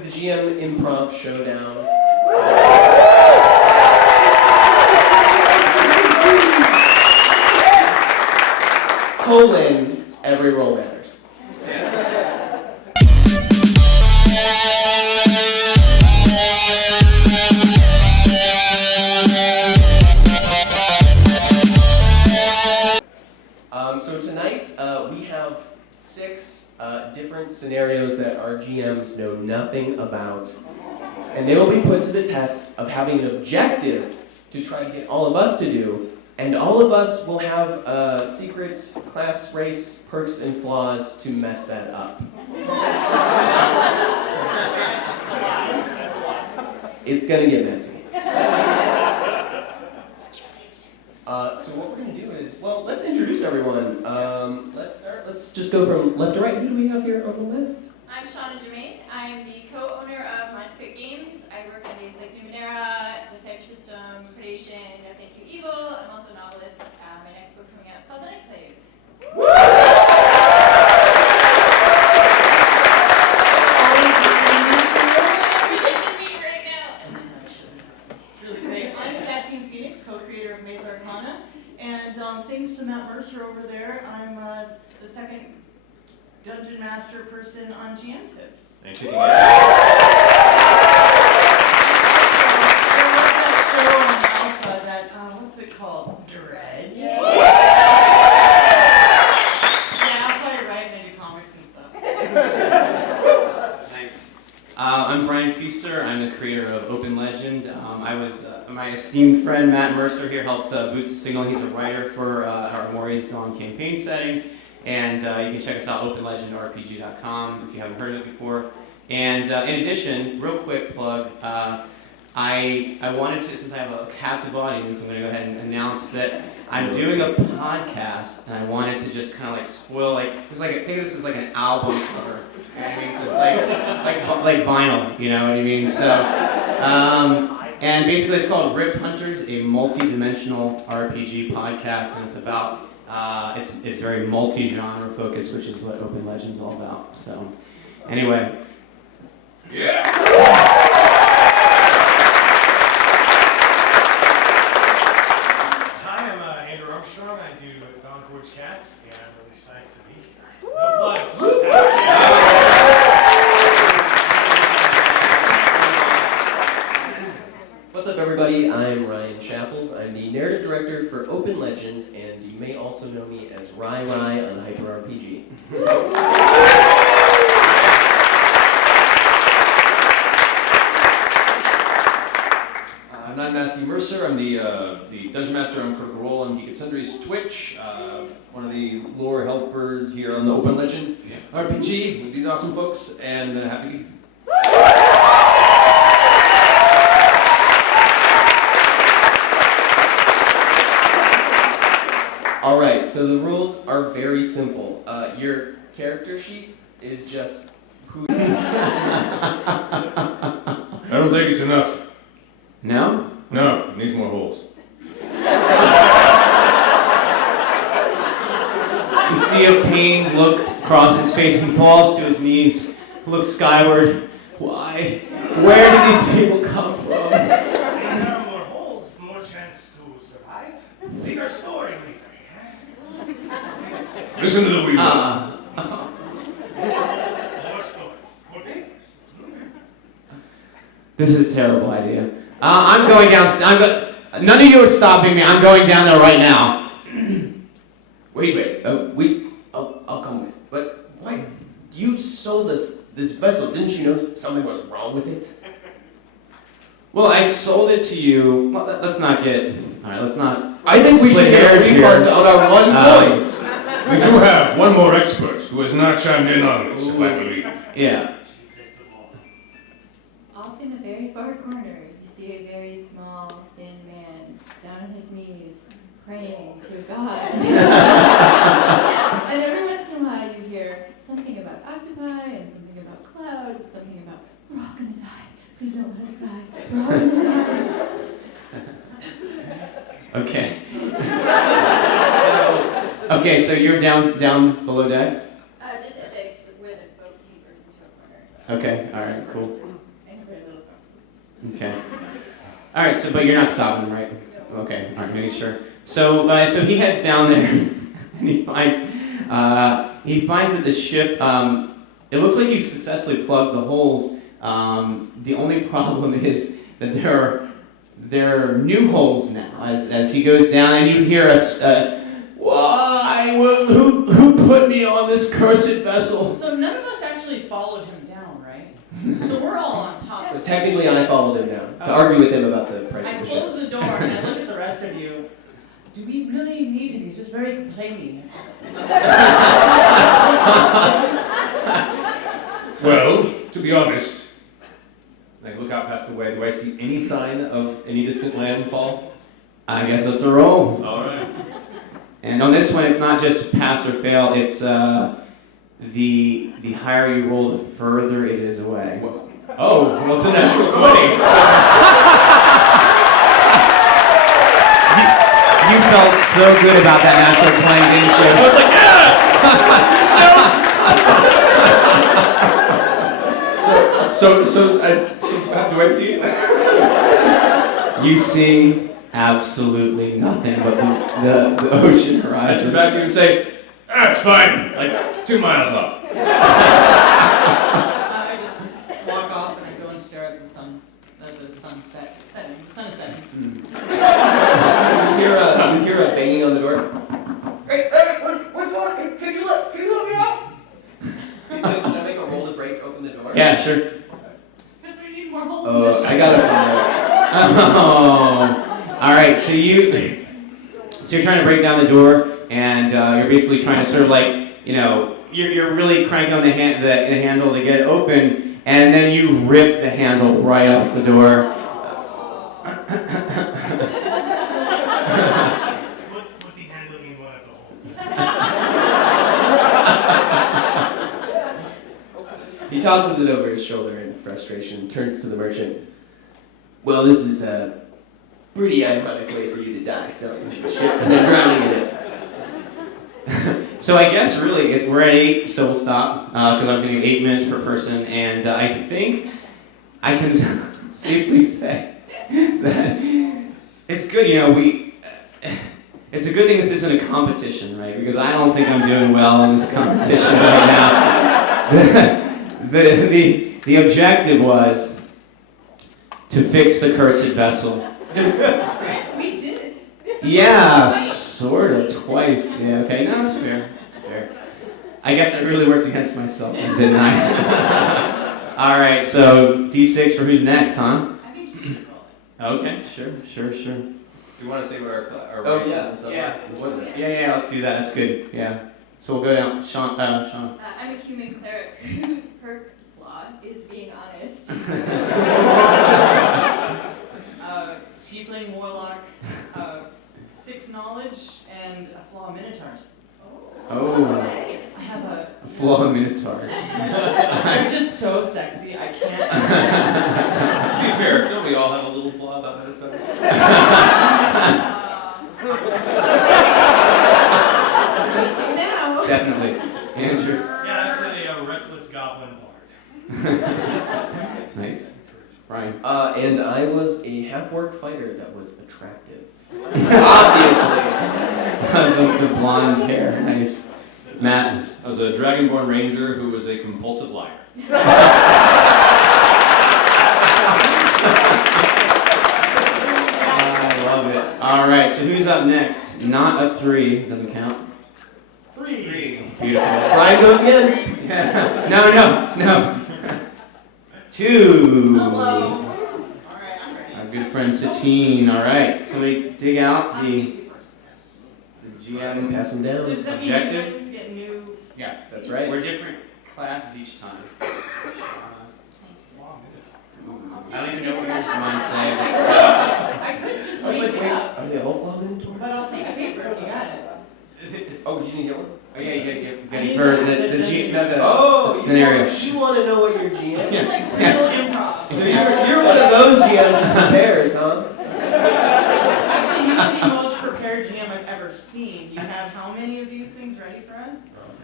to the GM Improv Showdown. Every role matters. So tonight we have 6 different scenarios that our GMs know nothing about, and they will be put to the test of having an objective to try to get all of us to do, and all of us will have secret class, race, perks, and flaws to mess that up. It's gonna get messy. So what we're going to do is, well, let's introduce everyone. Let's just go from left to right. Who do we have here on the left? I'm Shanna Germain. I'm the co-owner of Monte Cook Games. I work on games like Numenera, The Cyber System, Predation, No Thank You Evil. I'm also a novelist. My next book coming out is called The Nightclave. It's really great. I'm Satine Phoenix, co-creator of Arcana, and thanks to Matt Mercer over there, I'm the second dungeon master person on GM Tips. Thank you. There was that show on Alpha that, what's it called? Dread? Yeah, that's why I write and I do comics and stuff. Nice. I'm Brian Feister. I'm the creator of Open Legend. My esteemed friend Matt Mercer here helped boost the signal. He's a writer for our Maury's Dawn campaign setting. And you can check us out, openlegendrpg.com, if you haven't heard of it before. And in addition, real quick plug, I wanted to, since I have a captive audience, I'm going to go ahead and announce that I'm doing a podcast, and I wanted to just kind of like spoil, it's like, I think this is like an album cover. You know what I mean? So it's like vinyl, you know what I mean? So, and basically it's called Rift Hunters, a multi-dimensional RPG podcast, and it's about, it's very multi-genre focused, which is what Open Legend's all about. So, anyway. Yeah! Hi, I'm Andrew Armstrong. I do Dawnforgedcast, and I'm really psyched to be here. No plugs, just have What's up, everybody? I'm Ryan Chapples. I'm the narrative director for Open Legend, and you may also know me as Rai on Hyper RPG. I'm Matthew Mercer. I'm the Dungeon Master on Critical Role on Geek and Sundry's Twitch. One of the lore helpers here on the Open Legend RPG with these awesome folks, and happy to be here. All right, so the rules are very simple. Your character sheet is just who. I don't think it's enough. No? No, it needs more holes. You see a pained look cross his face. He falls to his knees, looks skyward. Why? Where did these people come from? If there are more holes, more chance to survive. Bigger story later, yes? Listen to the wheel. More stories, more papers. This is a terrible idea. I'm going down. None of you are stopping me. I'm going down there right now. Wait. I'll come with. But why? You sold us this vessel. Didn't you know something was wrong with it? Well, I sold it to you. Well, let's not get. All right, let's not. I think we should get a refund on our one coin. We do have one more expert who has not chimed in on this, if I believe. Yeah. Off in the very far corner, you see a very small, thin man down on his knees, praying to God. And every once in a while you hear something about octopi and something about clouds and something about, we're all gonna die. Please don't let us die. We're all gonna die. Okay. So you're down below deck. Just at where the boat team goes into a corner. Okay, all right, cool. Okay. All right, so but you're not stopping him, right? Okay, all right, making sure. So so he heads down there, and he finds that the ship. It looks like you successfully plugged the holes. The only problem is that there are new holes now. As he goes down, and you hear why? Who put me on this cursed vessel? So none of us actually followed him down, right? So we're all on top. But technically, I followed him down to argue with him about the price I of the close ship. the door and I look at the rest of you. Do we really need him? He's just very complaining. Well, to be honest, I look out past the way. Do I see any sign of any distant landfall? I guess that's a roll. All right. And on this one, it's not just pass or fail. It's the higher you roll, the further it is away. Oh, well, it's a natural 20. You felt so good about that natural 20, didn't you? I was like, yeah! So do I see it? You see absolutely nothing but the ocean I turn horizon. back to you and say, that's fine, like 2 miles off. I just walk off and I go and stare at the sun. The sunset. Setting. The sun is setting. You hear a banging on the door. Hey, where's Mona? Can you let me out? Can I make a roll to break open the door? Yeah, sure. Because we need more holes in Oh, the ship. I got a 5. Oh, all right. So you're trying to break down the door, and you're basically trying to sort of like, you're really cranking on the handle to get it open, and then you rip the handle right off the door. Put the handle in one of the holes. He tosses it over his shoulder in frustration, turns to the merchant. Well, this is a pretty ironic way for you to die, selling this ship and then drowning in it. So I guess really we're at 8, so we'll stop because I was going to do 8 minutes per person, and I think I can safely say that it's good. It's a good thing this isn't a competition, right? Because I don't think I'm doing well in this competition right now. The objective was to fix the cursed vessel. We did. Yeah, sort of, twice. Yeah, okay, no, that's fair. That's fair. I guess I really worked against myself, didn't I? All right, so D6 for who's next, huh? I think you should roll it. Okay, sure. You want to say what our Oh, races yeah. and stuff Yeah. are? What is it? Yeah, let's do that. That's good. Yeah. So we'll go down. Sean. I'm a human cleric whose perk flaw is being honest. Tiefling, warlock, 6 knowledge, and a flaw minotaurs. Oh, I have a. flaw minotaur. They're just so sexy. I can't. To be fair, don't we all have a little flaw about that? We do now. Definitely. Andrew. Yeah, I play a reckless goblin bard. Nice. Brian. And I was a half-orc fighter that was attractive. Obviously. the blonde hair. Nice. Matt. I was a dragonborn ranger who was a compulsive liar. I love it. All right, so who's up next? Not a 3. Doesn't count. 3. Beautiful. Brian goes again. Yeah. No. 2. Hello. All right, I'm ready. Our good friend Satine. All right, so we dig out the GM. Pass him So down. does that mean you Objective? guys get new? Yeah, That's right. we're different classes each time. I don't even know what yours mine say. I could just I was make like, it wait, up, are they all flaw minotaur? but I'll take a paper if you got it. Oh, did you get one? Oh yeah, you get I mean, for the Oh, scenario. You want to know what your GM It's is? like real improv. So you're one of those GMs who prepares, huh? Actually, you are the most prepared GM I've ever seen. You have how many of these things ready for us?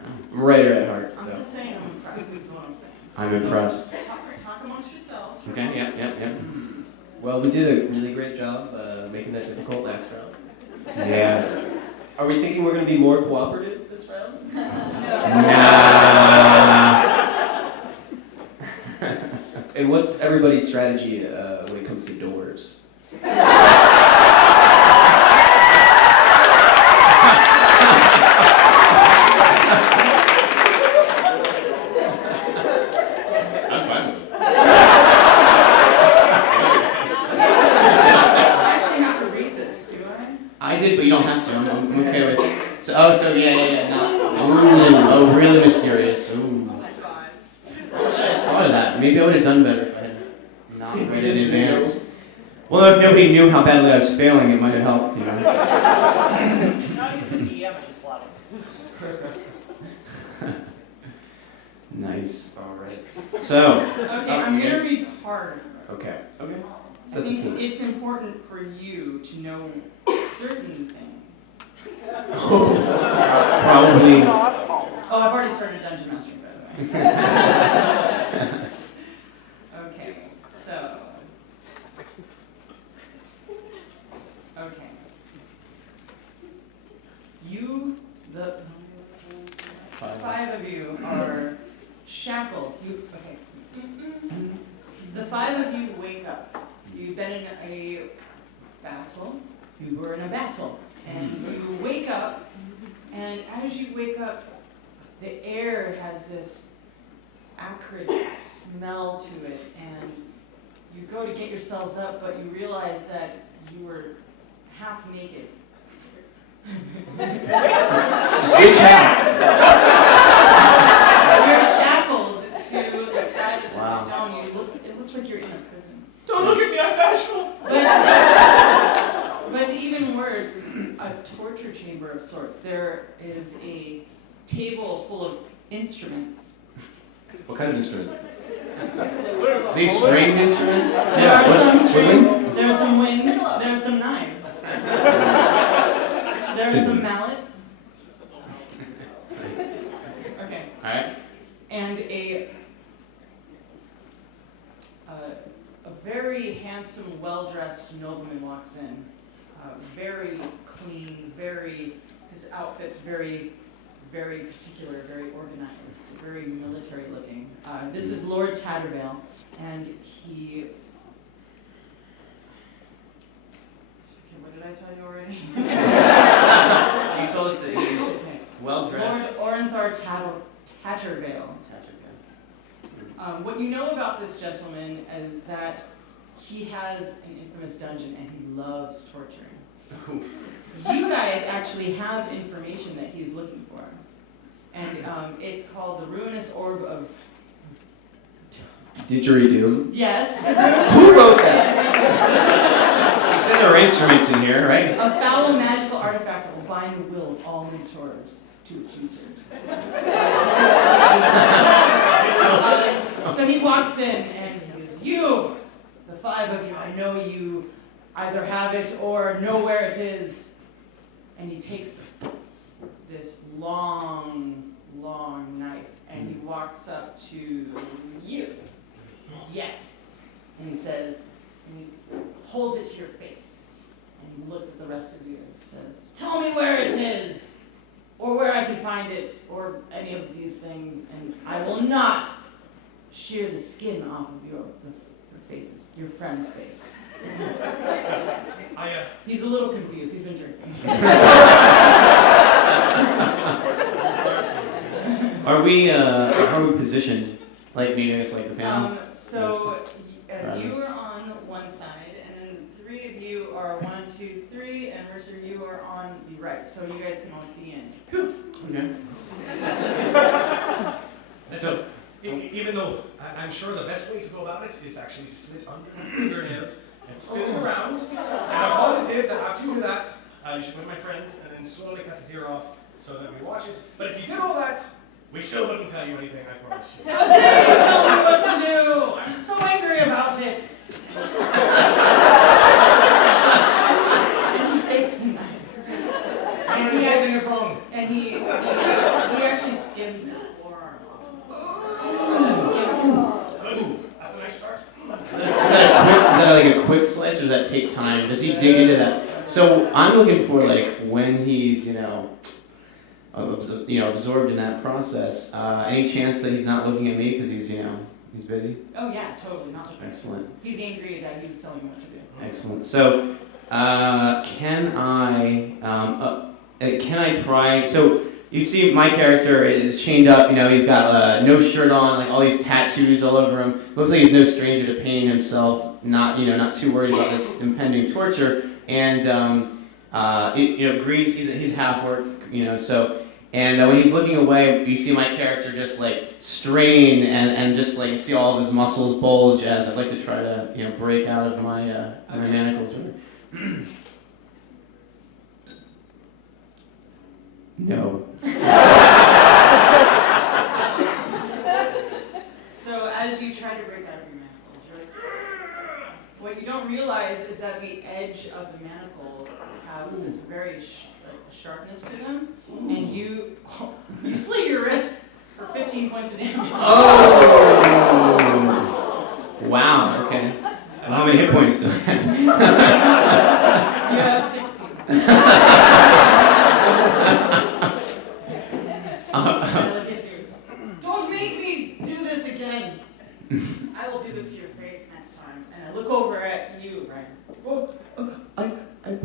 I'm a writer at heart, I'm so. just saying I'm impressed, is what I'm saying. I'm impressed. Talk amongst yourselves. Okay, yep. Well, we did a really great job making that difficult last round. Yeah. Are we thinking we're going to be more cooperative this round? Nah. And what's everybody's strategy when it comes to doors? I'm fine with it. I actually have to read this, do I? I did, but you don't have to. I'm okay with it. So yeah. No. Really mysterious. Ooh. Oh my god. I wish I had thought of that. Maybe I would have done better if I had not read it in advance. Well, if nobody knew how badly I was failing, it might have helped, you know. Not even the DM is plotting. Nice. All right. So. Okay, I'm gonna read part of it. Okay. Okay. I Set the think scene. it's important for you to know certain things. Probably. Oh, I've already started dungeon mastering, by the way. Okay, so. Okay. You, the five of you are shackled. The five of you wake up. You've been in a battle. You were in a battle. And you wake up, and as you wake up, the air has this acrid smell to it, and you go to get yourselves up, but you realize that you were half naked. Which half? You're shackled to the side of the Wow. stone. It looks like you're in a prison. Don't look at me, I'm bashful. But even worse, a torture chamber of sorts. There is a table full of instruments. What kind of instruments? These stringed instruments? There are some strings, there's some wind, there's some knives. There are some mallets. Okay. Alright. And a very handsome, well-dressed nobleman walks in. Very clean, his outfit's very particular, very organized, very military looking. This is Lord Tattervale, and he... Okay, what did I tell you already? You told us that he's Okay. well-dressed. Lord Orenthar Tattervale. What you know about this gentleman is that he has an infamous dungeon and he loves torturing. You guys actually have information that he's looking for. And it's called the Ruinous Orb of... Didgeridoo. Yes. Who wrote that? You said there were instruments in here, right? A foul magical artifact that will bind the will of all mentors to its users. So he walks in and he goes, "You, the five of you, I know you either have it or know where it is." And he takes this long knife and he walks up to you. Yes. And he says, and he holds it to your face. And he looks at the rest of you and says, "Tell me where it is, or where I can find it, or any of these things, and I will not shear the skin off of your faces, your friend's face." He's a little confused. He's been drinking. Are we positioned? Like maybe it's like the panel? So you are on one side, and then three of you are 1, 2, 3, and Mercer, you are on the right, so you guys can all see in. Okay. So, even though I'm sure the best way to go about it is actually to slit under the fingernails and spin it around, and I'm positive that after you do that, you should put my friends and then slowly cut his ear off so that we watch it. But if you did all that, we still wouldn't tell you anything, I promise you. How dare you tell me what to do? I'm so angry about it. And he shakes the knife. I'm recording your phone. And he actually skins the forearm off. Skins that like a quick slice, or does that take time? Does he dig into that? So I'm looking for like when he's absorbed in that process. Any chance that he's not looking at me because he's busy? Oh yeah, totally, not looking. Excellent. He's angry that he was telling me what to do. Excellent. So can I try? So you see, my character is chained up. He's got no shirt on, like all these tattoos all over him. Looks like he's no stranger to pain himself. Not too worried about this impending torture. And agrees. He's half orc. So. And when he's looking away, you see my character just like strain and just like you see all of his muscles bulge as I'd like to try to break out of my my manacles. No. So as you try to break out of your manacles, what you don't realize is that the edge of the manacles have this very sharpness to them, and you slit your wrist for 15 points of damage. Oh! Wow. Okay. How many hit points do I have? You have 16. Don't make me do this again. I will do this to your face next time. And I look over at you, Ryan. Well, I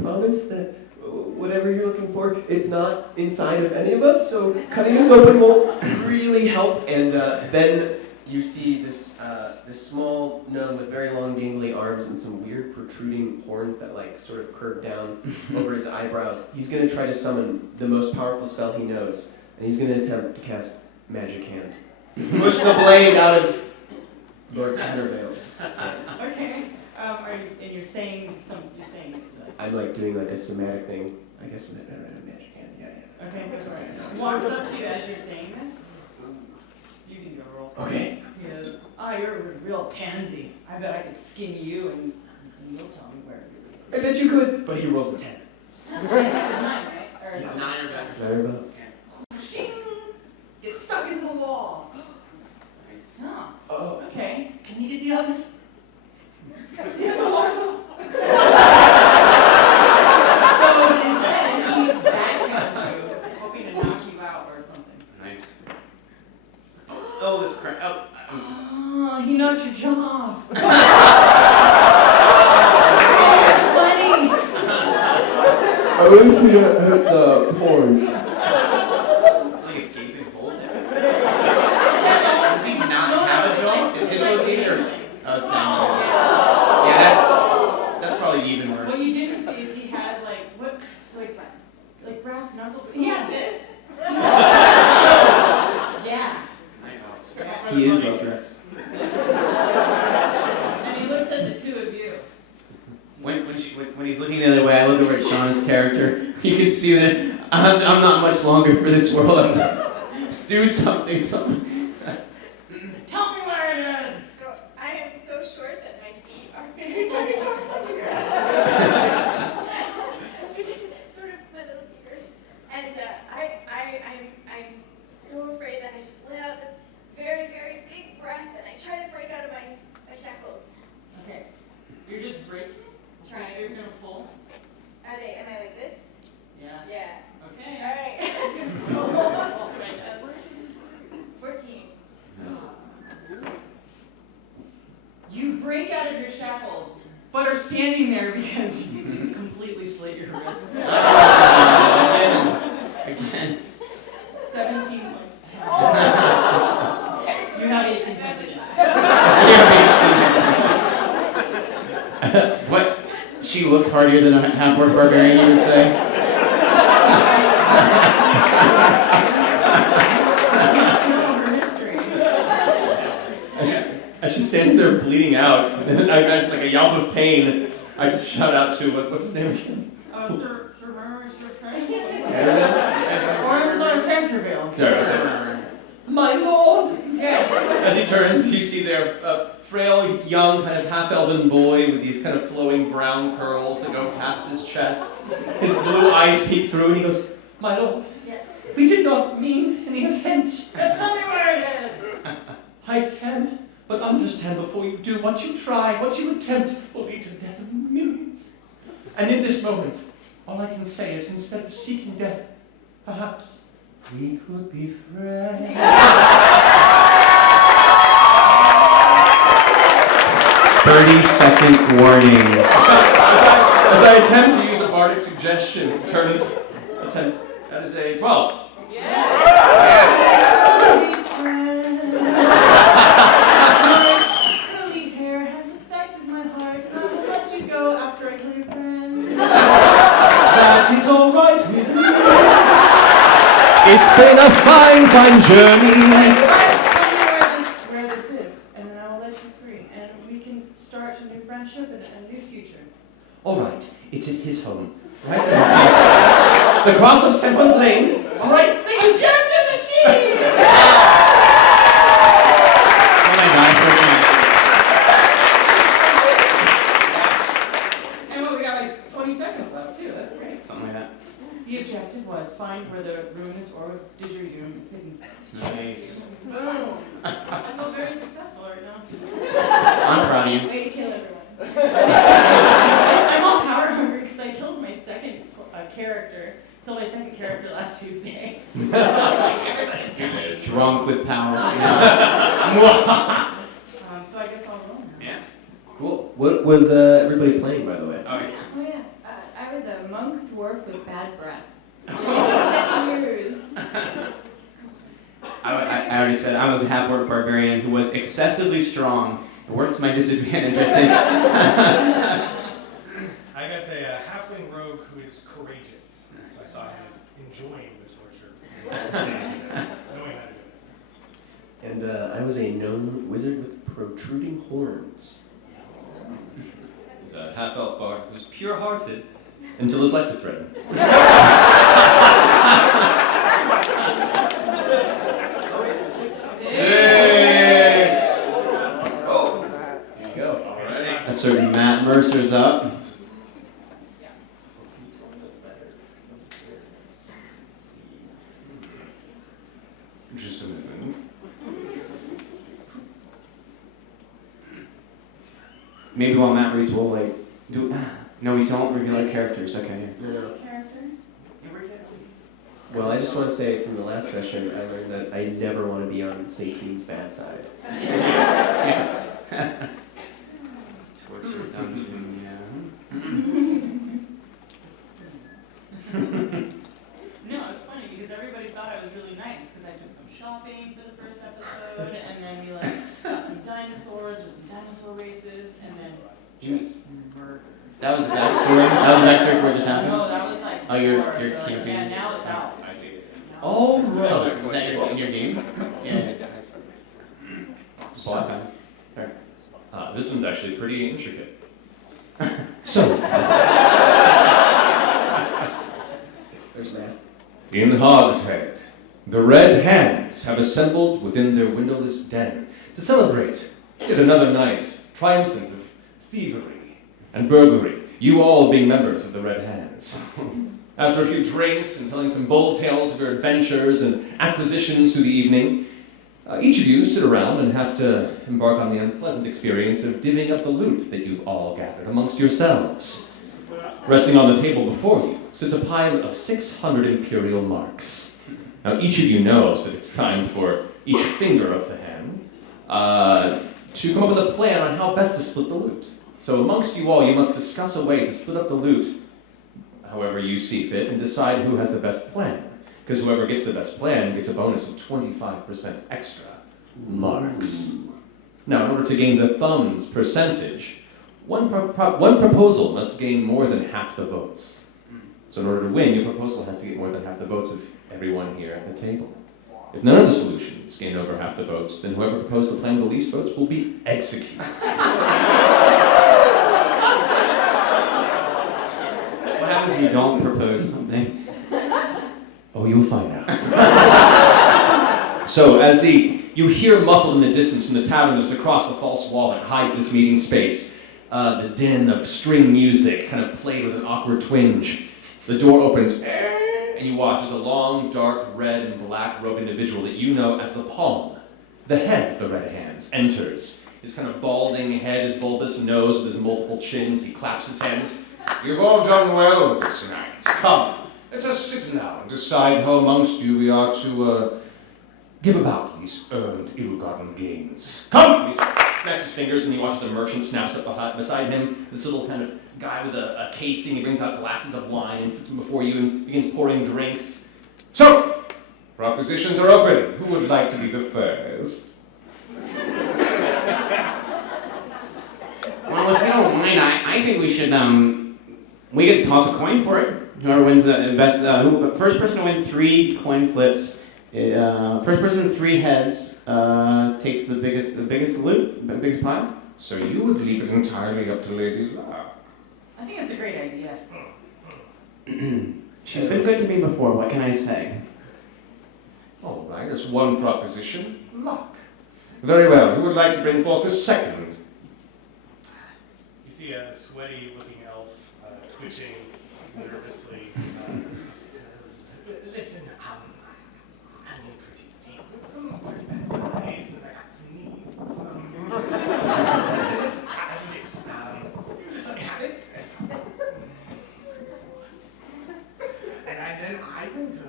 promise that whatever you're looking for, it's not inside of any of us, so cutting us open won't really help. And then you see this small gnome with very long gangly arms and some weird protruding horns that like sort of curve down over his eyebrows. He's going to try to summon the most powerful spell he knows, and he's going to attempt to cast Magic Hand. Push the blade out of Lord Tatterveil's hand. Okay. You're saying I'm like doing like a somatic thing. I guess with Magic Hand. Yeah. Okay, that's right. He walks up to you as you're saying this. You can go roll. Okay. He goes, you're a real pansy. I bet I could skin you and you'll tell me where it really is. I bet you could, but he rolls a 10. It's 9, right? Or is it 9 or better. 9 or above. Shing! It's stuck into the wall. Nice. Oh, okay. Can you get the others? It's a wall. So instead, he backhands you, hoping to knock you out or something. Nice. Oh, this crap. Oh. He knocked your jaw off. 20! I wish you didn't hit the horns. It's like a gaping hole there. Does he not have a jaw? It's dislocated or? Oh, it's down there. Yeah, that's probably even worse. What you didn't see is he had like brass knuckles. He had this. Yeah. Nice. He is well dressed. And he looks at the two of you. When he's looking the other way, I look over at Shauna's character. You can see that I'm not much longer for this world. Do something. Tell me where it is. So I am so short that my feet are very funny on the ground. Which is sort of my little beard. And I'm so afraid that I just let out this very, very big breath and I try to break out of my shackles. Okay. You're just breaking? Trying. You're gonna pull? Am I like this? Yeah. Yeah. Okay. Alright. 14. You break out of your shackles, but are standing there because you completely slit your wrist. Again. 17 points. You have 18 points again. What? She looks hardier than a half-orc barbarian, you would say? As she stands there bleeding out, and I just like a yelp of pain, I just shout out to what's his name again? My lord! Yes. As he turns, you see there a frail, young, kind of half-elven boy with these kind of flowing brown curls that go past his chest. His blue eyes peek through, and he goes, "My lord, Yes. we did not mean any offense. Tell me where it is. I can, But understand before you do, what you try, what you attempt, will lead to the death of millions. And in this moment, all I can say is, instead of seeking death, perhaps we could be friends. 30-second warning. As I attempt to use a bardic suggestion to turn this attempt, that is a 12. Curly hair has affected my heart, and I will let you go after I kill your friend. That is all right with me. It's been a fine, fine journey. Where this is, and then I will let you free, and we can start a new friendship and a new future. All right, it's at his home, right? The cross of Seventh Lane. All right, the objective achieved. Oh my god, first match. And well, we got like 20 seconds left too. That's great. Something like that. The objective was find where the ruinous orb of didgeridoo is hidden. Nice. Boom. I feel very successful right now. I'm proud of you. Way to kill everyone. I'm all power hungry because I killed my second character. Killed my second character last Tuesday. Drunk with power. So I guess I'll roll now. Yeah. Cool. What was everybody playing, by the way? Oh, yeah. Oh yeah, I was a monk dwarf with bad breath. Years. I already said I was a half-orc barbarian who was excessively strong. It worked to my disadvantage, I think. I got a halfling rogue who is courageous. So I saw him as enjoying the torture. Knowing how to do it. And I was a gnome wizard with protruding horns. He's a half-elf bard who's pure-hearted until his life was threatened. 6. Oh, there you go. A certain Matt Mercer's up. Just a moment. Maybe while Matt reads, we'll like do. No, we don't reveal our characters. Okay. Character? Well, I just want to say from the last session, I learned that I never want to be on Satine's bad side. Torture dungeon, yeah. No, it's funny because everybody thought I was really nice because I took them shopping for the first episode, and then we like got some dinosaurs or some dinosaur races, and then just murder. That was the backstory. That was the backstory for what just happened. No, that was like Oh, your before, so, campaign. yeah, now it's out. I see. All Is right. that in your game? Yeah. Ball time. This one's actually pretty intricate. So, There's Matt. in Hogshead, the Red Hands have assembled within their windowless den to celebrate yet another night triumphant of thievery and burglary, you all being members of the Red Hands. After a few drinks and telling some bold tales of your adventures and acquisitions through the evening, each of you sit around and have to embark on the unpleasant experience of divvying up the loot that you've all gathered amongst yourselves. Resting on the table before you sits a pile of 600 imperial marks. Now, each of you knows that it's time for each finger of the hand to come up with a plan on how best to split the loot. So amongst you all, you must discuss a way to split up the loot however you see fit and decide who has the best plan. Because whoever gets the best plan gets a bonus of 25% extra marks. Now, in order to gain the thumbs percentage, one proposal must gain more than half the votes. So in order to win, your proposal has to get more than half the votes of everyone here at the table. If none of the solutions gain over half the votes, then whoever proposed the plan with the least votes will be executed. What happens if you don't propose something? Oh, you'll find out. So, as you hear muffled in the distance from the tavern that's across the false wall that hides this meeting space, the din of string music kind of played with an awkward twinge. The door opens, and you watch as a long, dark, red and black robed individual that you know as the Palm The head of the Red Hands enters. His kind of balding head, his bulbous nose with his multiple chins. He claps his hands. You've all done well this night. Come, let us sit now and decide how amongst you we are to give about these earned, ill-gotten gains. Come! He smacks his fingers and he watches a merchant snaps up beside him. This little kind of guy with a casing. He brings out glasses of wine and sits them before you and begins pouring drinks. So, propositions are open. Who would like to be the first? Well, if you don't mind, I think we should, we could toss a coin for it. Whoever wins the best, first person to win 3 coin flips, first person with 3 heads takes the biggest loot, the biggest pile. So you would leave it entirely up to Lady Luck. I think it's a great idea. She's been good to me before, what can I say? All right, that's one proposition. Luck. Very well. Who would like to bring forth the second? You see a sweaty-looking elf twitching nervously. Listen, I'm in pretty deep with some pretty bad guys, and I got some needs. Listen, I'll do this. You just let me have it. And then I will go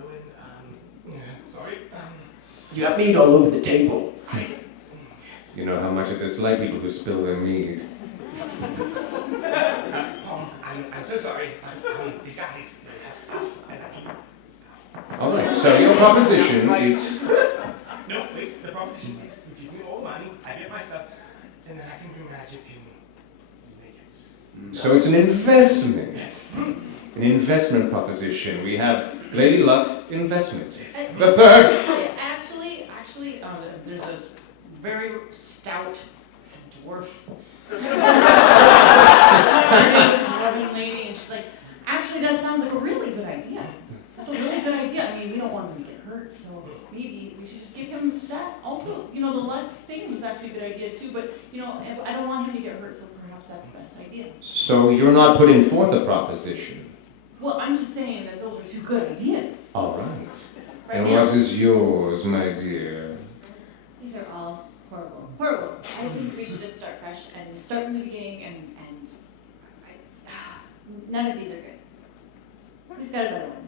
and, sorry. You have meat all over the table. Yes. You know how much I dislike people who spill their meat. I'm so sorry, but these guys, they have stuff, and I need stuff. All right, so your proposition is... No, wait, the proposition is you give me all the money, I get my stuff, and then I can do magic and make it. So it's an investment. Yes. An investment proposition. We have Lady Luck investment. The third... Actually, there's this very stout dwarf dwarven lady, and she's like, actually, that sounds like a really good idea. That's a really good idea. I mean, we don't want him to get hurt, so maybe we should just give him that. Also, the luck thing was actually a good idea too, but, I don't want him to get hurt, so perhaps that's the best idea. So you're not putting forth a proposition? Well, I'm just saying that those are 2 good ideas. All right. Right And now. what is yours, my dear? These are all horrible. Horrible. I think we should just start fresh and start from the beginning and none of these are good. Who's got a better one?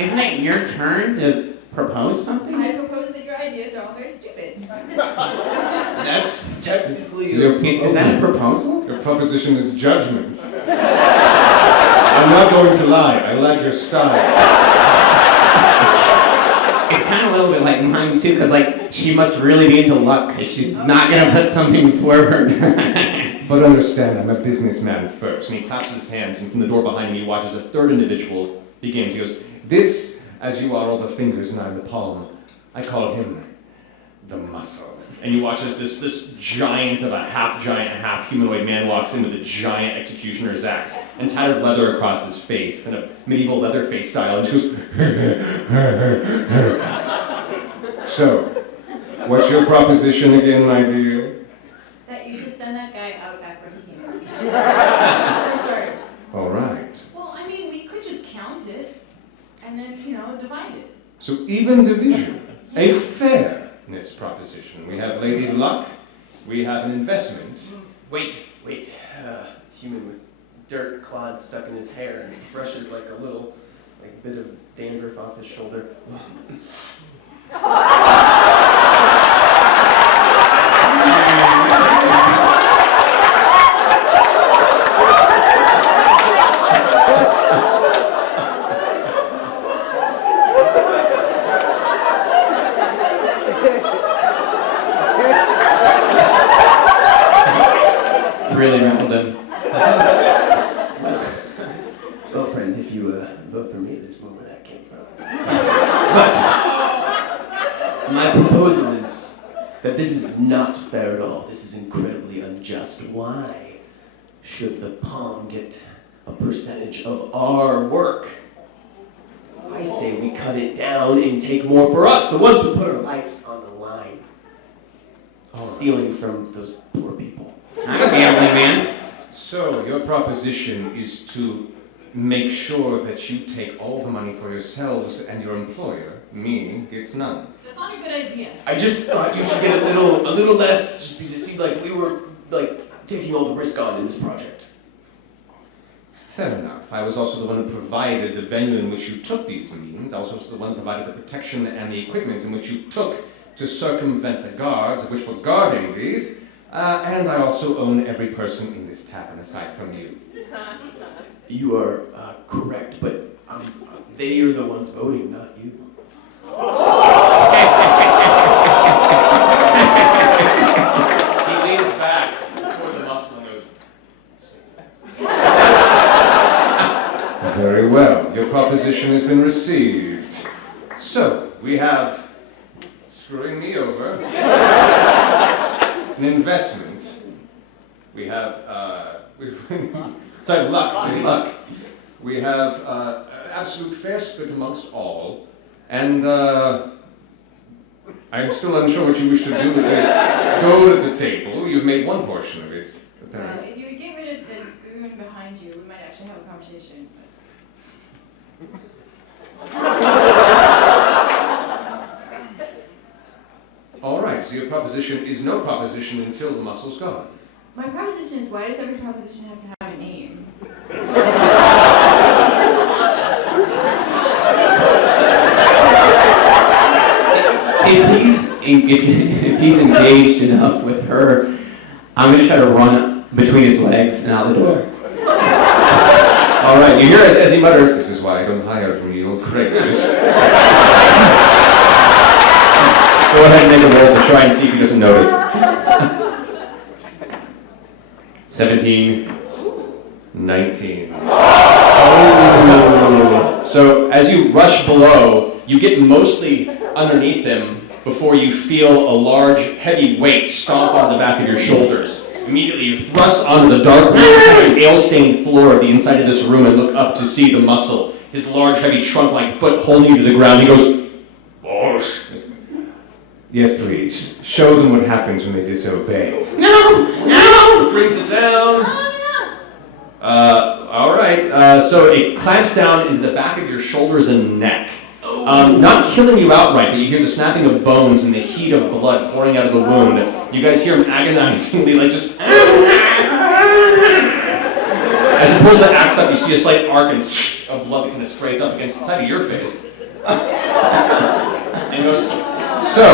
Isn't it your turn to propose something? I propose that your ideas are all very stupid. That's technically Is that a proposal? Your proposition is judgment. I'm not going to lie. I like your style. It's kind of a little bit like mine too, because she must really be into luck, because she's not going to put something forward. But understand, I'm a businessman first. And he claps his hands, and from the door behind him, he watches a third individual begins. He goes, this, as you are all the fingers and I'm the palm, I call him the muscle. And you watch as this giant of a half-giant, half-humanoid man walks in with a giant executioner's axe and tattered leather across his face, kind of medieval Leatherface style, and just goes, So, what's your proposition again, my dear? That you should send that guy out back where he came from. For starters. All right. Well, I mean, we could just count it and then, divide it. So even division, a fairness proposition. We have Lady Luck, we have an investment. Wait. Human with dirt clods stuck in his hair and brushes a little bit of dandruff off his shoulder. Really rattled him. Well, friend, if you vote for me, there's more where that came from. But my proposal is that this is not fair at all. This is incredibly unjust. Why should the palm get a percentage of our work? I say we cut it down and take more for us, the ones who put our lives on the line. Stealing from those poor people. I'm a gambling man. So your proposition is to make sure that you take all the money for yourselves and your employer, me gets none. That's not a good idea. I just thought you should get a little less, just because it seemed like we were, taking all the risk on in this project. Fair enough. I was also the one who provided the venue in which you took these meetings. I was also the one who provided the protection and the equipment in which you took to circumvent the guards, of which were guarding these. And I also own every person in this tavern aside from you. You are correct, but they are the ones voting, not you. He leans back toward the muscle and goes, Very well. Your proposition has been received. So, we have screwing me over, an investment. We have, sorry, luck. We have an absolute fair split amongst all. And I'm still unsure what you wish to do with the gold at the table. You've made one portion of it, apparently. If you would get rid of the goon behind you, we might actually have a conversation. All right, so your proposition is no proposition until the muscle's gone. My proposition is, why does every proposition have to have a name? if he's engaged enough with her, I'm going to try to run between its legs and out the door. All right, you hear as he mutters, "This is why I don't hire from the old Craigslist." Go ahead and make a roll to try and see if he doesn't notice. 17. 19. Oh. So as you rush below, you get mostly underneath him before you feel a large, heavy weight stomp on the back of your shoulders. Immediately you thrust onto the dark, ale-stained floor of the inside of this room and look up to see the muscle, his large, heavy trunk-like foot holding you to the ground. He goes, "Boss." Yes, please. Show them what happens when they disobey. No! Brings it down. All right. So it clamps down into the back of your shoulders and neck. Not killing you outright, but you hear the snapping of bones and the heat of blood pouring out of the wound. You guys hear him agonizingly, just... As he pulls that axe up, you see a slight arc and of blood that kind of sprays up against the side of your face. And he goes, So,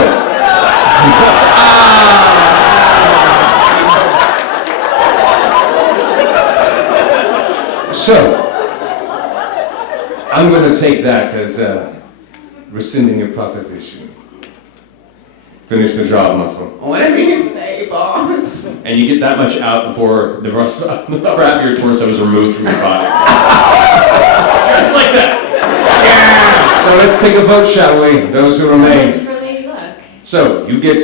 I'm going to take that as rescinding your proposition. Finish the job, muscle. "Whatever you say, boss." And you get that much out before the upper half of your torso is removed from your body. Just like that. Yeah! So let's take a vote, shall we? Those who remain. For Lady Luck. So, you get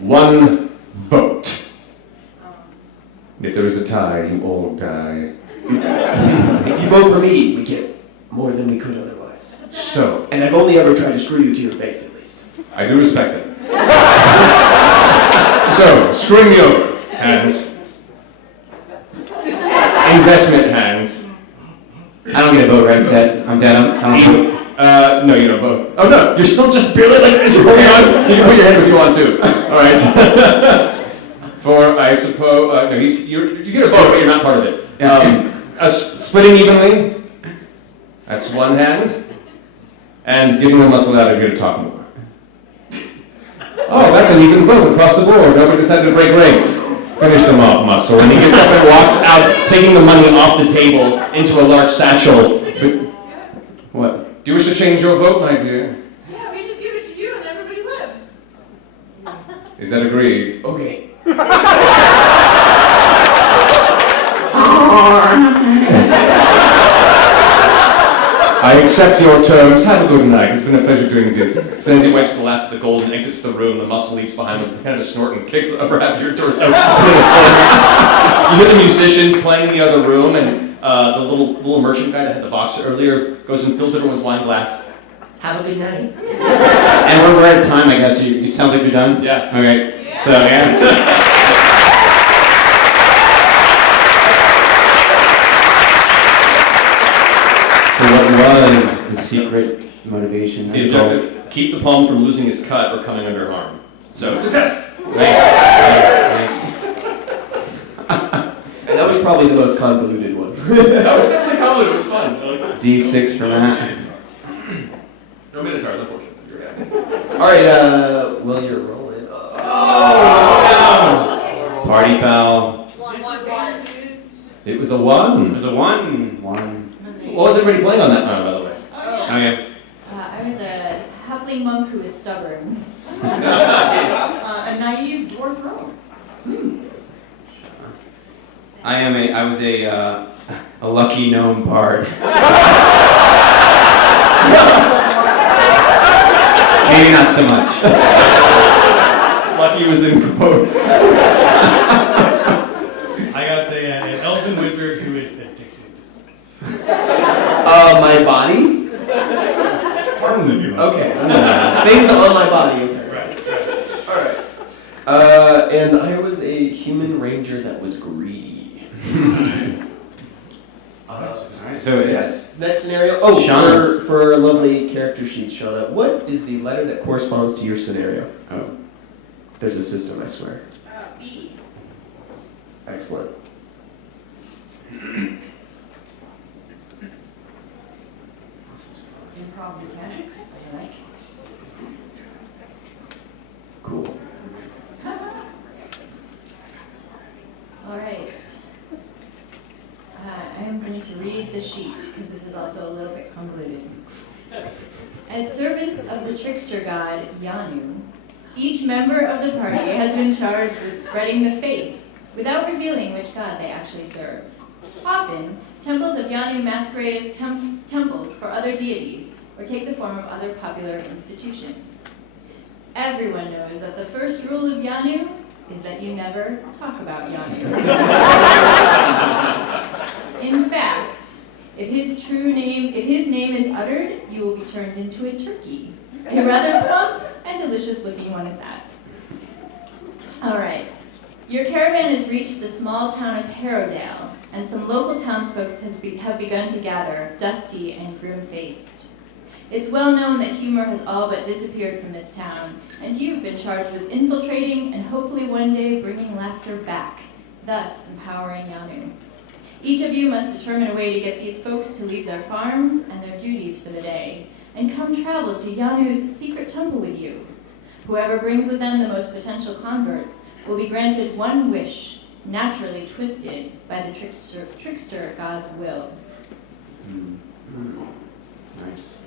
one vote. If there is a tie, you all die. If you vote for me, we get more than we could otherwise. So, And I've only ever tried to screw you to your face, at least. I do respect it. So, screwing me over. Hands. Investment hands. I don't get a vote, right? I'm dead. I don't vote. No, you don't vote. Oh no, you're still just barely as you're holding on. You can put your head if you want to. All right. For, I suppose, no, you get a vote, but you're not part of it. Splitting evenly. That's one hand. And giving the muscle out of here to talk more. Oh, that's an even vote across the board. Nobody decided to break ranks. Finish them off, muscle. And he gets up and walks out, taking the money off the table into a large satchel. What? Do you wish to change your vote, my dear? Yeah, we just give it to you and everybody lives. Is that agreed? Okay. I accept your terms. Have a good night. It's been a pleasure doing business. As soon as he wipes the last of the gold and exits the room, the muscle leaves behind with kind of a snort and kicks the upper half of your torso. You hear the musicians playing in the other room, and the little merchant guy that had the box earlier goes and fills everyone's wine glass. Have a good night. And we're right at time, I guess. It sounds like you're done? Yeah. Okay. So, yeah. So what was the secret motivation? The objective. keep the palm from losing its cut or coming under harm. So, success! Nice. And that was probably the most convoluted one. That was definitely convoluted, it was fun. I like that. D6 for Matt. No minotaurs, unfortunately. All right, well, you're rolling. Party foul. It was a 1. It was a 1. 1. What was everybody playing on that round, by the way? Okay. I was a halfling monk who was stubborn. A naive dwarf rogue. I was a lucky gnome bard. Maybe not so much. Lucky was in quotes. I got an elven wizard who is addicted to sleep. My body? Parts of your body. Okay. Things on my body. Okay. Right. All right. And I was a human ranger that was greedy. Nice. Alright, so Yes. Next scenario. Oh, Shanna. for lovely character sheets, Shauna, what is the letter that corresponds to your scenario? Oh. There's a system, I swear. B. Excellent. Improv mechanics. I like. Cool. All right. I am going to read the sheet because this is also a little bit convoluted. As servants of the trickster god Yanu, each member of the party has been charged with spreading the faith without revealing which god they actually serve. Often, temples of Yanu masquerade as temples for other deities or take the form of other popular institutions. Everyone knows that the first rule of Yanu is that you never talk about Yanu. In fact, if his name is uttered, you will be turned into a turkey. A rather plump and delicious looking one at that. All right. Your caravan has reached the small town of Harrowdale, and some local townsfolk have begun to gather, dusty and grim-faced. It's well known that humor has all but disappeared from this town, and you've been charged with infiltrating and hopefully one day bringing laughter back, thus empowering Yanu. Each of you must determine a way to get these folks to leave their farms and their duties for the day, and come travel to Yanu's secret temple with you. Whoever brings with them the most potential converts will be granted one wish, naturally twisted by the trickster god's will. Nice.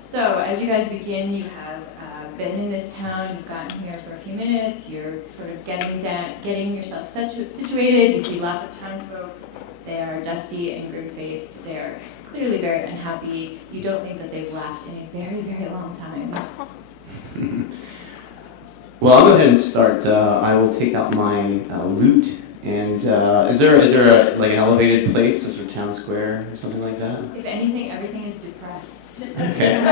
So, as you guys begin, you have been in this town, you've gotten here for a few minutes, you're sort of getting yourself situated, you see lots of town folks, they are dusty and grim-faced, they're clearly very unhappy, you don't think that they've laughed in a very, very long time. Well, I'll go ahead and start. I will take out my loot. And is there like an elevated place, a sort of town square or something like that? If anything, everything is depressed. Okay. Okay.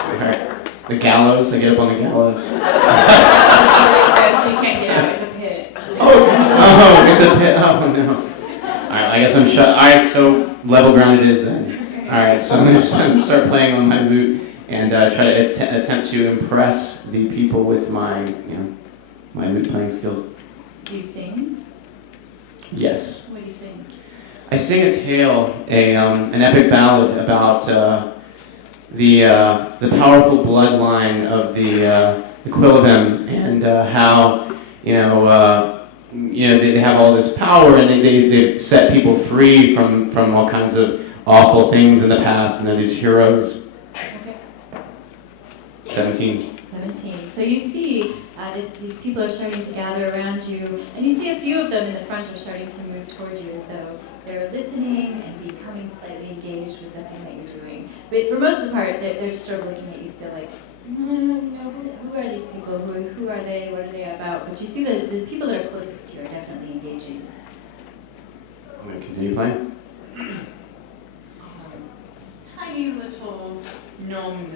All right. The gallows. I get up on the gallows. You can't get out. It's a pit. Oh, it's a pit. Oh no. All right. I guess I'm shut. All right. So level ground it is then. All right. So I'm gonna start playing on my loot and try to attempt to impress the people with my my lute playing skills. Do you sing? Yes. What do you sing? I sing a tale, an epic ballad about the powerful bloodline of the Quillivam and how they have all this power and they've set people free from all kinds of awful things in the past, and they're these heroes. Okay. 17. 17. So you see these people are starting to gather around you, and you see a few of them in the front are starting to move toward you as though they're listening and becoming slightly engaged with the thing that you're doing. But for most of the part, they're just sort of looking at you still like, who are these people? Who are they? What are they about? But you see the people that are closest to you are definitely engaging. I'm going to continue playing. This tiny little gnome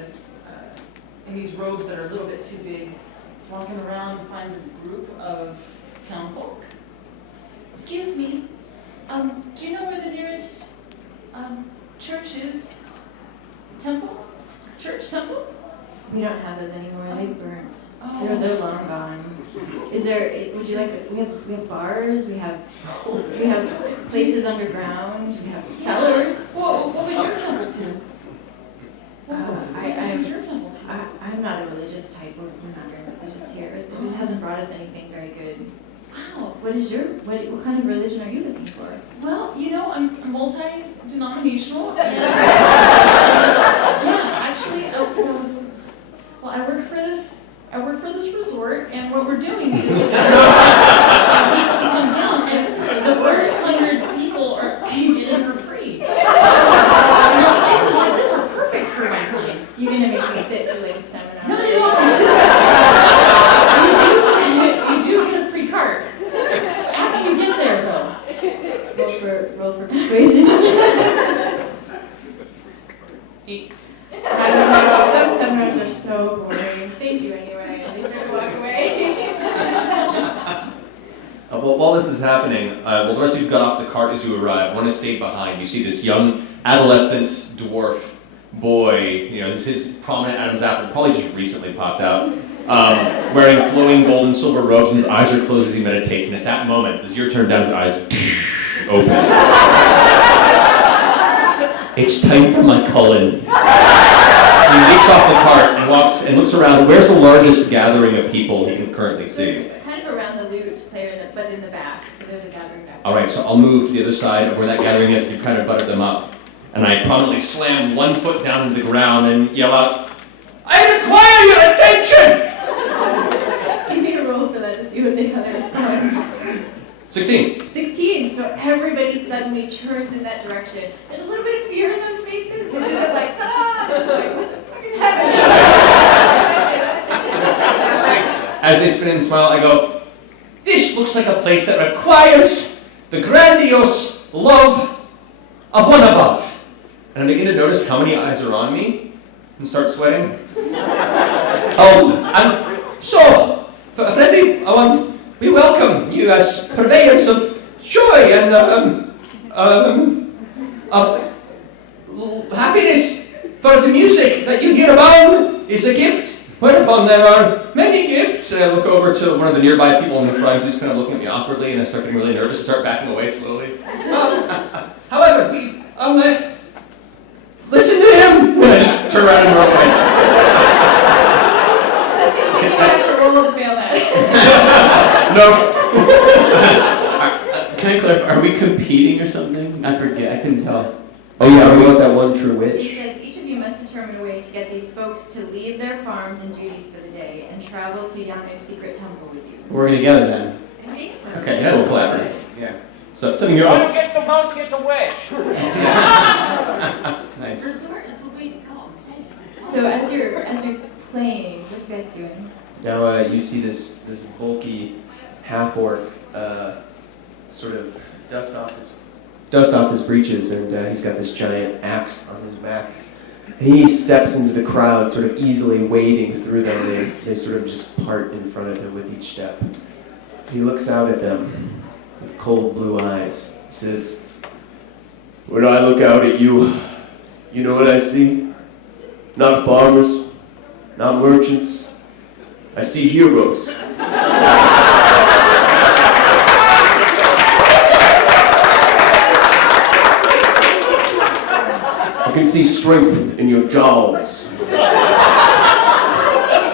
in these robes that are a little bit too big. He's walking around and finds a group of townfolk. Excuse me, do you know where the nearest churches, temple, church, temple. We don't have those anymore. They burnt. Oh. They're long gone. Is there? Would you like? We have bars. We have places underground. We have cellars. What was your temple to? What was your temple to? I'm not a religious type. We're not very religious here. It hasn't brought us anything very good. Wow. What kind of religion are you looking for? Well, I'm multi-denominational. And yeah, actually, I work for this resort, and what we're doing is people come down, and the first 100 people can get in for free. Places like this are perfect for my kind. You're gonna make me sit through like a seminar. Not at all. You do get a free card after you get there, though. Roll for persuasion. 8. I don't know. Those seminars are so boring. Thank you anyway. And they start to walk away. Well, while this is happening, while the rest of you got off the cart as you arrive, one has stayed behind. You see this young adolescent dwarf boy, his prominent Adam's apple probably just recently popped out, wearing flowing gold and silver robes, and his eyes are closed as he meditates. And at that moment, as you're turned down, his eyes open. It's time for my Cullen. He leaps off the cart and walks and looks around. Where's the largest gathering of people he can currently see? Kind of around the lute player, but in the back. So there's a gathering back. All right, so I'll move to the other side of where that gathering is. You kind of butted them up. And I prominently slam one foot down into the ground and yell out, "I require your attention!" Give me a roll for that to see what they how they respond. 16. 16. So everybody suddenly turns in that direction. There's a little bit of fear in those faces. This isn't like, ta-da! This is like, what the fuck is happening? As they spin and smile, I go, "This looks like a place that requires the grandiose love of one above." And I begin to notice how many eyes are on me and start sweating. And so, friendly, we welcome you as purveyors of joy and of happiness. For the music that you hear about is a gift, whereupon there are many gifts. And I look over to one of the nearby people in the front who's kind of looking at me awkwardly, and I start getting really nervous and start backing away slowly. However, we listen to him! And I just turn around and run away. You have to roll to fail that. No. Can I clarify? Are we competing or something? I forget. I couldn't tell. Oh yeah, we want that one true He witch. says each of you must determine a way to get these folks to leave their farms and duties for the day and travel to Yanu's secret temple with you. We're going together then. I think so. Okay, Yeah, that's cool. collaborative. Yeah. So, something you're Whoever gets the most gets a wish. Nice. Resort is the way to go. So as you're playing, what are you guys doing? Now you see this bulky half-orc sort of dust off his breeches, and he's got this giant axe on his back. And he steps into the crowd, sort of easily wading through them. They sort of just part in front of him with each step. He looks out at them with cold blue eyes. He says, "When I look out at you, you know what I see? Not farmers, not merchants. I see heroes." I can see strength in your jaws,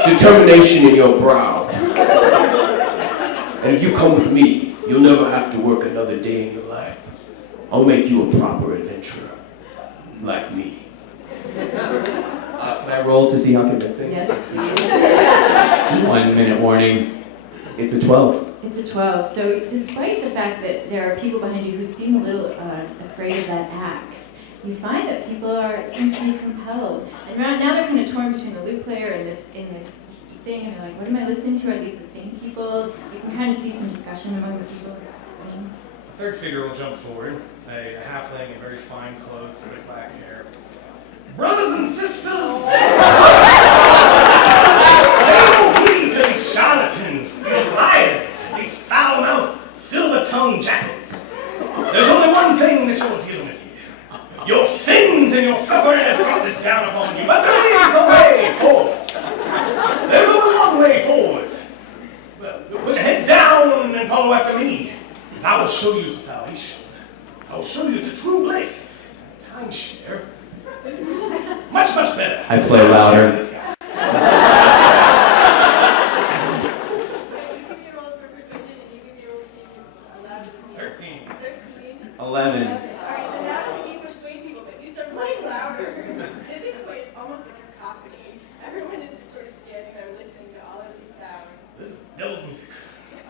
determination in your brow. And if you come with me, you'll never have to work another day in your life. I'll make you a proper adventurer, like me. Can I roll to see how convincing? Yes, please. 1 minute warning. It's a 12. It's a 12. So despite the fact that there are people behind you who seem a little afraid of that axe, you find that people seem to be compelled. And now they're kind of torn between the lute player and this thing, and they're like, what am I listening to? Are these the same people? You can kind of see some discussion among the people. A third figure will jump forward, a halfling in very fine clothes, slick black hair. Brothers and sisters! Lay no heed to these charlatans, these liars, these foul-mouthed, silver-tongued jackals. There's only one thing that you're dealing with here. Your sins I'll show you salvation. I'll show you the true bliss. Timeshare. Much, much better. I play louder. You give me a roll for persuasion, and you give me a roll for louder. 13. 13. 11. Alright, so now that you persuade people, but you start playing louder. At this point, it's almost like a cacophony. Everyone is just sort of standing there listening to all of these sounds. This is devil's music.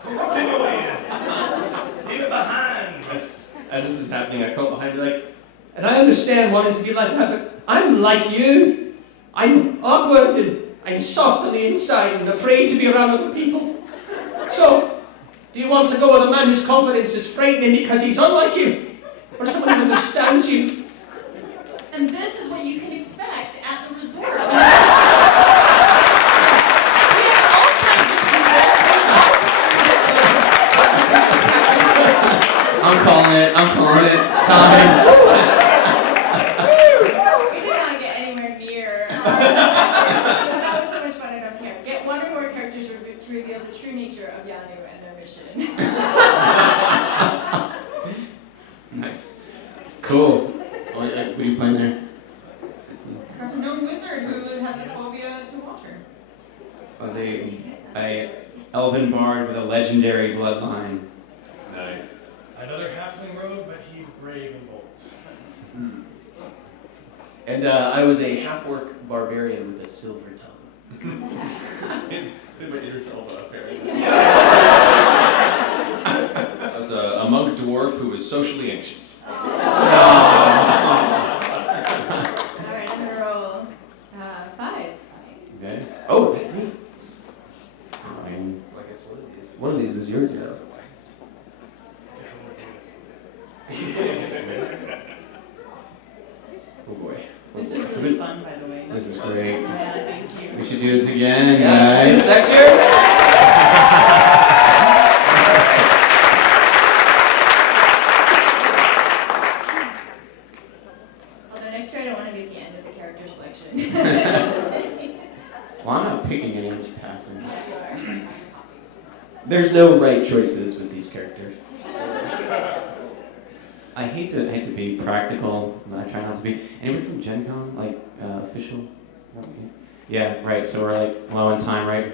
Corrupting your ways. Leave it behind. As this is happening, I come behind you like, and I understand wanting to be like that, but I'm like you. I'm awkward and I'm soft on the inside and afraid to be around other people. So, do you want to go with a man whose confidence is frightening because he's unlike you? Or someone who understands you? And this is what you can expect at the resort. We have all kinds of I'm calling it. Time. We did not get anywhere near. That was so much fun, I don't care. Get one or more characters to reveal the true nature of Yanu and their mission. Nice. Cool. What are you playing there? a known wizard who has a phobia to water. I was a elven bard with a legendary bloodline. Nice. Another halfling rogue, but he's brave and bold. And I was a half-orc barbarian with a silver tongue. Did my ears all up here. I was a monk dwarf who was socially anxious. Alright, I'm gonna roll 5. Okay. Oh, that's me. Fine. I guess one of these is yours now. Oh boy. This is really fun, by the way. This is great. Yeah, thank you. We should do this again, Yeah, guys. this next year? Although next year I don't want to be at the end of the character selection. Well, I'm not picking any, I'm just passing. Yeah, you are. There's no right choices with these characters. I hate to be practical, but I try not to be. Anybody from GenCon, like official? Yeah, right. So we're like low on time, right?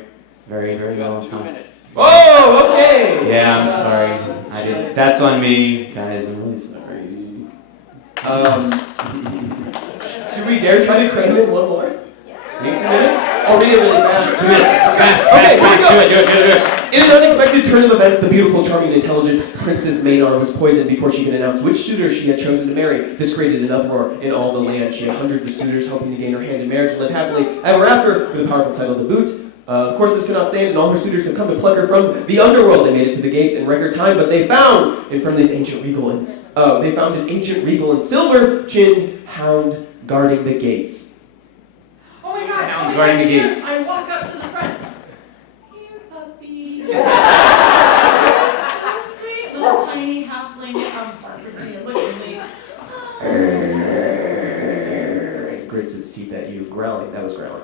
Very, very low on time. Oh, okay! Yeah, I'm sorry. I did. That's on me, guys. I'm really sorry. Should we dare try to cram in one more? Yeah. 2 minutes? I'll read it really fast. Do it. Fast, Okay, here we fast, go. do it. In an unexpected turn of events, the beautiful, charming, and intelligent Princess Maynard was poisoned before she could announce which suitor she had chosen to marry. This created an uproar in all the land. She had hundreds of suitors hoping to gain her hand in marriage and live happily ever after with a powerful title to boot. Of course, this could not stand, and all her suitors have come to pluck her from the underworld. They made it to the gates in record time, but they found in front of these ancient regal and they found an ancient regal and silver-chinned hound guarding the gates. Oh my god! Hound oh my guarding god, the yes, gates. I walk up to the front. Here, puppy. So sweet, little tiny halfling, barbarian looking. It grits its teeth at you, growling. That was growling.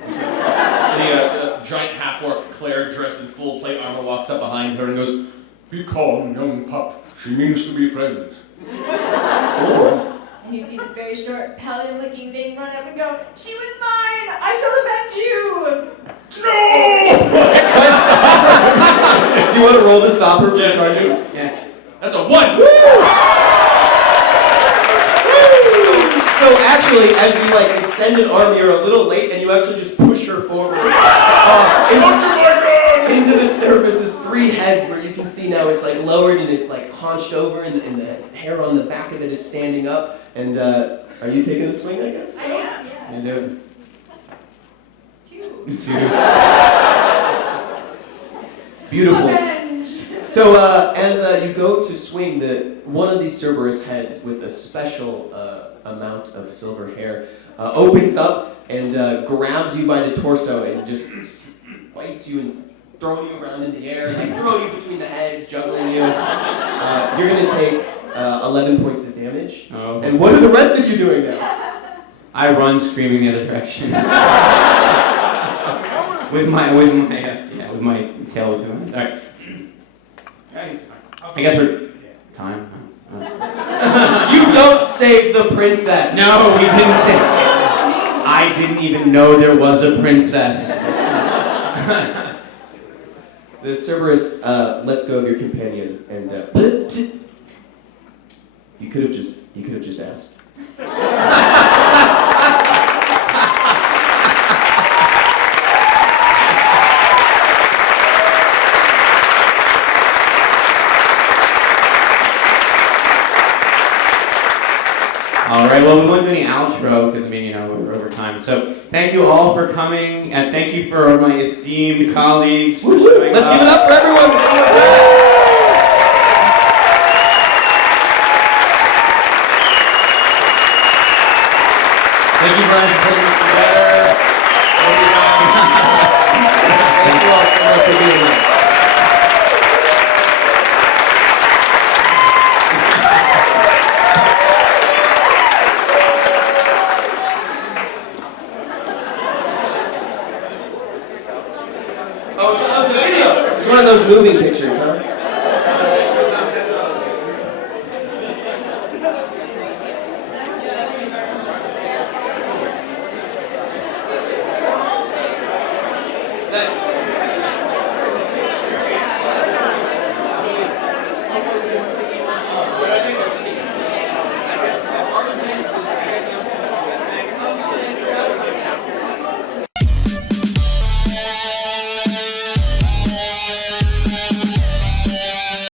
The giant half-orc Claire, dressed in full plate armor, walks up behind her and goes, "Be calm, young pup. She means to be friends." And you see this very short, paladin-looking thing run up and go, "She was mine! I shall avenge you!" No! Do you want to roll to stop her from Yes. charging? Yeah. That's a 1! So actually, as you like extend an arm, you're a little late, and you actually just push her forward into the surface's 3 heads, where you can see now it's like lowered and it's like hunched over, and the hair on the back of it is standing up. And are you taking a swing? I guess. I am, yeah. You do 2. it. 2. Beautiful. Avenge! So as you go to swing, one of these Cerberus heads with a special amount of silver hair opens up and grabs you by the torso and just bites you and throwing you around in the air, like throwing you between the heads, juggling you. You're going to take 11 points of damage. Oh. And what are the rest of you doing now? I run screaming the other direction. with my tail between my eyes. Alright. Guys, I guess we're time? You don't save the princess. No, we didn't say. I didn't even know there was a princess. The Cerberus lets go of your companion, and you could have just asked. All right, well, we won't do any outro because, I mean, you know, we're over time. So thank you all for coming, and thank you for my esteemed colleagues for showing Let's up. give it up for everyone. Thank you, Brian, for putting this together. Thank you all so much for being here. Oh, it's a video. It's one of those moving pictures, huh?